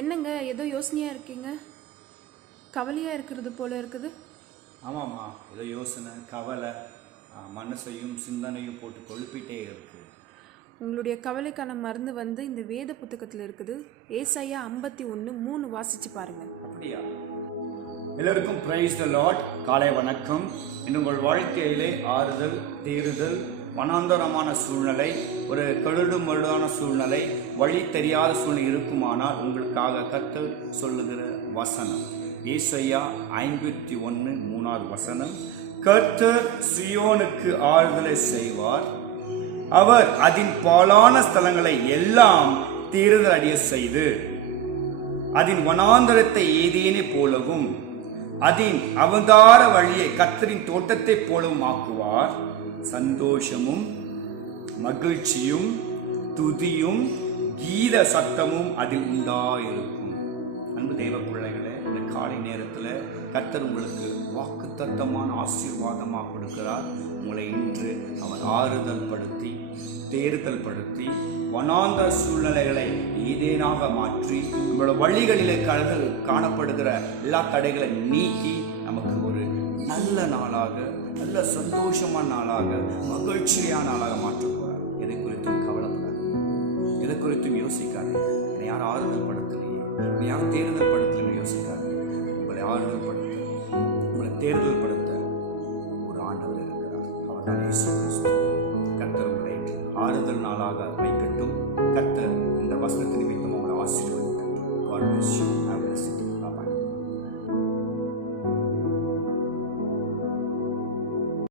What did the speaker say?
என்னங்க ஏதோ யோசனையாக இருக்கீங்க, கவலையாக இருக்கிறது போல இருக்குது? ஆமாம்மா, ஏதோ யோசனை கவலை மனசையும் சிந்தனையும் போட்டு கொழுப்பிட்டே இருக்குது. உங்களுடைய கவலைக்கான மருந்து வந்து இந்த வேத புத்தகத்தில் இருக்குது. ஏசாயா 51:3 வாசிச்சு பாருங்க. அப்படியா? எல்லோருக்கும் பிரைஸ் தி லார்ட். காலை வணக்கம். இன்று உங்கள் வாழ்க்கையிலே ஆறுதல், தேறுதல், வனாந்தரமான சூழ்நிலை, ஒரு கழுடு மருடான சூழ்நிலை, வழி தெரியாத சூழ்நிலை இருக்குமானால் உங்களுக்காக கர்த்தர் சொல்லுகிற வசனம் ஏசாயா 51:3 வசனம். கர்த்தர் சீயோனுக்கு ஆறுதலை செய்வார், அவர் அதன் பாழான ஸ்தலங்களை எல்லாம் தேறுதல் அடைய செய்து அதன் வனாந்தரத்தை ஏதேனை போலவும் அதன் அவதார வழியை கர்த்தரின் தோட்டத்தை போலவும் ஆக்குவார். சந்தோஷமும் மகிழ்ச்சியும் துதியும் கீத சத்தமும் அதில் உண்டாயிருக்கும். அன்பு தேவ பிள்ளைகளே, இந்த காலை நேரத்தில் கர்த்தர் உங்களுக்கு வாக்குத்தத்தமான ஆசீர்வாதமாக கொடுக்கிறார். உங்களை இன்று அவர் ஆறுதல் படுத்தி தேறுதல் படுத்தி வனாந்தர சூழ்நிலைகளை ஏதேனாக மாற்றி நம்மளோட வழிகளிலே காணப்படுகிற எல்லா தடைகளை நீக்கி நமக்கு ஒரு நல்ல நாளாக, நல்ல சந்தோஷமான நாளாக, மகிழ்ச்சியான நாளாக மாற்ற போகிறார். எதை குறித்தும் கவலைப்படாது, எதை குறித்தும் யோசிக்காதீங்க. என்னை யார் ஆறுதல் படுத்தலையே, என்னை யார் தேர்தல் படுத்தலைன்னு யோசிக்காதீங்க. உங்களை ஆறுதல் படுத்த, உங்களை தேர்தல் படுத்த ஒரு ஆண்டவர் இருக்கிறார். அவர் தான் இயேசு கிறிஸ்து. கர்த்தர் உங்களை ஆறுதல் நாளாக வைக்கட்டும். கர்த்தர் இந்த வசனத்தின் நிமித்தம் உங்களை ஆசீர்வதிக்கட்டும். God bless you.